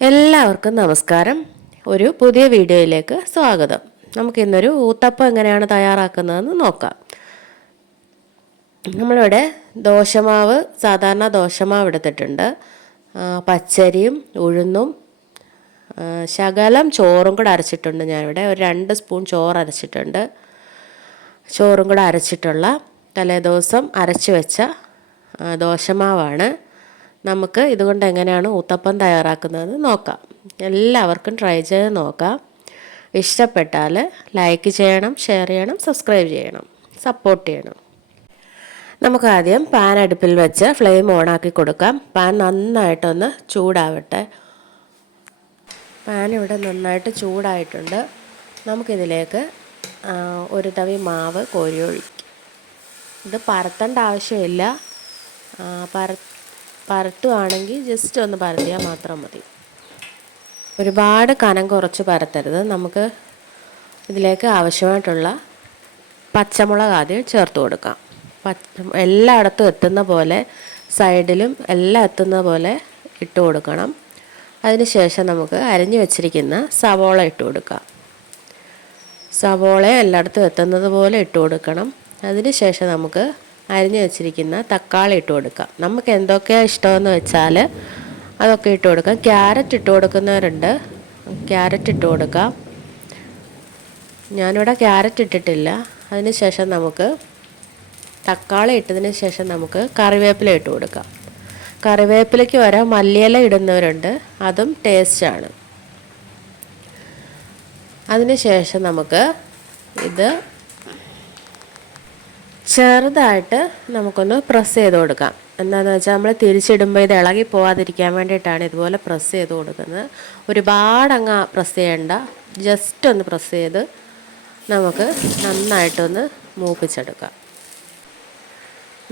എല്ലാവർക്കും നമസ്കാരം. ഒരു പുതിയ വീഡിയോയിലേക്ക് സ്വാഗതം. നമുക്കിന്നൊരു ഊത്തപ്പം എങ്ങനെയാണ് തയ്യാറാക്കുന്നതെന്ന് നോക്കാം. നമ്മളിവിടെ ദോശമാവ്, സാധാരണ ദോശമാവ് എടുത്തിട്ടുണ്ട്. പച്ചരിയും ഉഴുന്നും ശകലം ചോറും കൂടെ അരച്ചിട്ടുണ്ട്. ഞാനിവിടെ ഒരു 2 സ്പൂൺ ചോറ് അരച്ചിട്ടുണ്ട്. ചോറും കൂടെ അരച്ചിട്ടുള്ള തലേദിവസം അരച്ച് വെച്ച ദോശമാവാണ്. നമുക്ക് ഇതുകൊണ്ട് എങ്ങനെയാണ് ഊത്തപ്പം തയ്യാറാക്കുന്നതെന്ന് നോക്കാം. എല്ലാവർക്കും ട്രൈ ചെയ്ത് നോക്കാം. ഇഷ്ടപ്പെട്ടാൽ ലൈക്ക് ചെയ്യണം, ഷെയർ ചെയ്യണം, സബ്സ്ക്രൈബ് ചെയ്യണം, സപ്പോർട്ട് ചെയ്യണം. നമുക്ക് ആദ്യം പാൻ അടുപ്പിൽ വെച്ച് ഫ്ലെയിം ഓണാക്കി കൊടുക്കാം. പാൻ നന്നായിട്ടൊന്ന് ചൂടാവട്ടെ. പാൻ ഇവിടെ നന്നായിട്ട് ചൂടായിട്ടുണ്ട്. നമുക്കിതിലേക്ക് ഒരു തവി മാവ് കോരി ഒഴിക്കും. ഇത് പരത്തേണ്ട ആവശ്യമില്ല. പരത്തുവാണെങ്കിൽ ജസ്റ്റ് ഒന്ന് പരത്തിയാൽ മാത്രം മതി. ഒരുപാട് കനം കുറച്ച് പരത്തരുത്. നമുക്ക് ഇതിലേക്ക് ആവശ്യമായിട്ടുള്ള പച്ചമുളക് ആദ്യം ചേർത്ത് കൊടുക്കാം. എല്ലായിടത്തും എത്തുന്ന പോലെ, സൈഡിലും എല്ലാം എത്തുന്ന പോലെ ഇട്ട് കൊടുക്കണം. അതിനുശേഷം നമുക്ക് അരിഞ്ഞു വെച്ചിരിക്കുന്ന സവോള ഇട്ട് കൊടുക്കാം. സവോള എല്ലായിടത്തും എത്തുന്നത് പോലെ ഇട്ട് കൊടുക്കണം. അതിനുശേഷം നമുക്ക് അരിഞ്ഞു വെച്ചിരിക്കുന്ന തക്കാളി ഇട്ട് കൊടുക്കാം. നമുക്ക് എന്തൊക്കെയാണ് ഇഷ്ടമെന്ന് വെച്ചാൽ അതൊക്കെ ഇട്ട് കൊടുക്കാം. ക്യാരറ്റ് ഇട്ട് കൊടുക്കുന്നവരുണ്ട്, ക്യാരറ്റ് ഇട്ട് കൊടുക്കാം. ഞാനിവിടെ ക്യാരറ്റ് ഇട്ടിട്ടില്ല. അതിന് ശേഷം നമുക്ക് തക്കാളി ഇട്ടതിന് ശേഷം നമുക്ക് കറിവേപ്പില ഇട്ട് കൊടുക്കാം. കറിവേപ്പിലയ്ക്ക് വരെ മല്ലിയില ഇടുന്നവരുണ്ട്, അതും ടേസ്റ്റാണ്. അതിന് ശേഷം നമുക്ക് ഇത് ചെറുതായിട്ട് നമുക്കൊന്ന് പ്രസ് ചെയ്ത് കൊടുക്കാം. എന്താണെന്ന് വെച്ചാൽ നമ്മൾ തിരിച്ചിടുമ്പോൾ ഇത് ഇളകി പോവാതിരിക്കാൻ വേണ്ടിയിട്ടാണ് ഇതുപോലെ പ്രസ് ചെയ്ത് കൊടുക്കുന്നത്. ഒരുപാടങ്ങ് പ്രസ് ചെയ്യണ്ട, ജസ്റ്റ് ഒന്ന് പ്രസ് ചെയ്ത് നമുക്ക് നന്നായിട്ടൊന്ന് മൂപ്പിച്ചെടുക്കാം.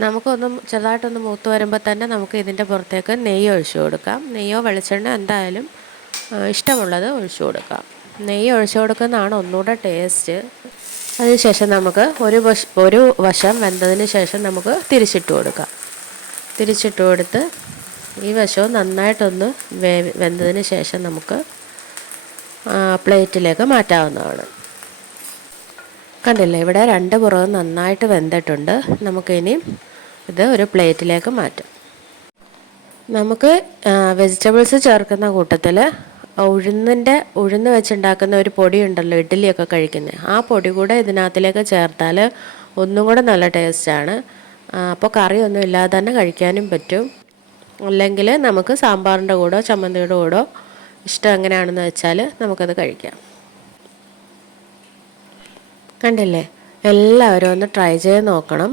നമുക്കൊന്ന് ചെറുതായിട്ടൊന്ന് മൂത്ത് വരുമ്പോൾ തന്നെ നമുക്ക് ഇതിൻ്റെ പുറത്തേക്ക് നെയ്യ് ഒഴിച്ചു കൊടുക്കാം. നെയ്യോ വെളിച്ചെണ്ണ എന്തായാലും ഇഷ്ടമുള്ളത് ഒഴിച്ചു കൊടുക്കാം. നെയ്യ് ഒഴിച്ചു കൊടുക്കുന്നതാണ് ഒന്നുകൂടെ ടേസ്റ്റ്. അതിനുശേഷം നമുക്ക് ഒരു വശം വെന്തതിന് ശേഷം നമുക്ക് തിരിച്ചിട്ട് കൊടുക്കാം. തിരിച്ചിട്ട് കൊടുത്ത് ഈ വശവും നന്നായിട്ടൊന്ന് വെന്തതിന് ശേഷം നമുക്ക് പ്ലേറ്റിലേക്ക് മാറ്റാവുന്നതാണ്. കണ്ടില്ലേ, ഇവിടെ 2 പുറവും നന്നായിട്ട് വെന്തിട്ടുണ്ട്. നമുക്കിനി ഇത് ഒരു പ്ലേറ്റിലേക്ക് മാറ്റാം. നമുക്ക് വെജിറ്റബിൾസ് ചേർക്കുന്ന കൂട്ടത്തിൽ ഉഴുന്ന് വെച്ചുണ്ടാക്കുന്ന ഒരു പൊടി ഉണ്ടല്ലോ, ഇഡ്ഡലിയൊക്കെ കഴിക്കുന്നത്, ആ പൊടി കൂടെ ഇതിനകത്തിലേക്ക് ചേർത്താൽ ഒന്നും കൂടെ നല്ല ടേസ്റ്റാണ്. അപ്പോൾ കറിയൊന്നും ഇല്ലാതെ തന്നെ കഴിക്കാനും പറ്റും. അല്ലെങ്കിൽ നമുക്ക് സാമ്പാറിൻ്റെ കൂടോ ചമ്മന്തിയുടെ കൂടോ ഇഷ്ടം എങ്ങനെയാണെന്ന് വെച്ചാൽ നമുക്കത് കഴിക്കാം. കണ്ടില്ലേ, എല്ലാവരും ഒന്ന് ട്രൈ ചെയ്ത് നോക്കണം.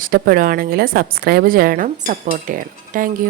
ഇഷ്ടപ്പെടുവാണെങ്കിൽ സബ്സ്ക്രൈബ് ചെയ്യണം, സപ്പോർട്ട് ചെയ്യണം. താങ്ക്